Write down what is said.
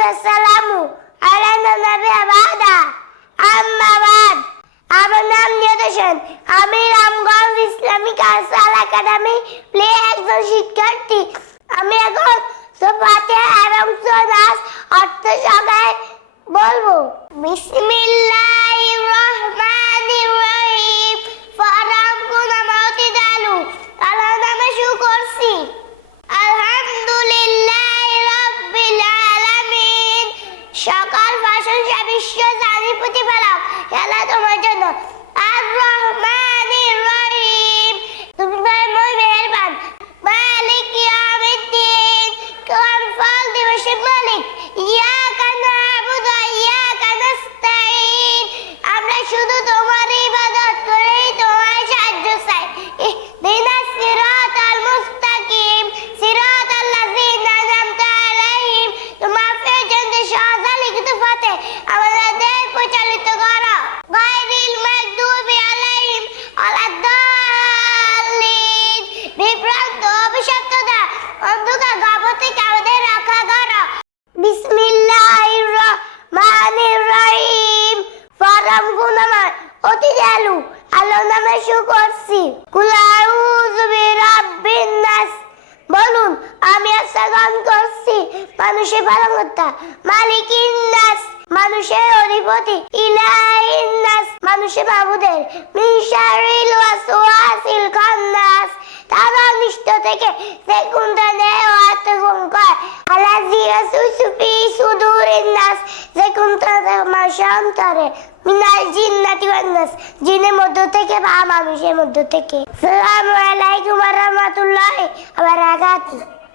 والسلام على النبي بعد أما بعد আমার নাম নিয়তোষণ আমি রামগঞ্জ ইসলামিক আর্সাল একাডেমি প্লে একজন শিক্ষার্থী আমি এখন সোফাতে এবং সোনাস অর্থ সকালে বলব বিসমিল্লাহ সকল প্রশংসা বিশ্ব জানি প্রতিপালক। খেলা তোমার জন্য। আর রহমানির রহিম। তুমি ভাই মই মেহেরবান মালিক ইয়ামিদ্দিন। কোন ফল দিবসের মালিক। ইয়াকা অতি দয়ালু আল্লাহর নামে শুরু করছি। নাস। বলুন, আমি আশা গান করছি। মানুষের পালনকর্তা মালিকিন নাস। মানুষের অধিপতি ইলাহিন নাস। মানুষের মাবুদের মিন শারিল ওয়াসওয়াসিল খান্নাস তার অনিষ্ট থেকে সে কুন্দনে ও আত্মগঙ্কার আলাজি সুসুফি সুদূরিন নাস। যে কুন্দনে মাসান্তরে মিনাল ওয়ান নাস জিনের মধ্য থেকে বা মানুষের মধ্য থেকে। সালামু আলাইকুম ওয়া রাহমাতুল্লাহি ওয়া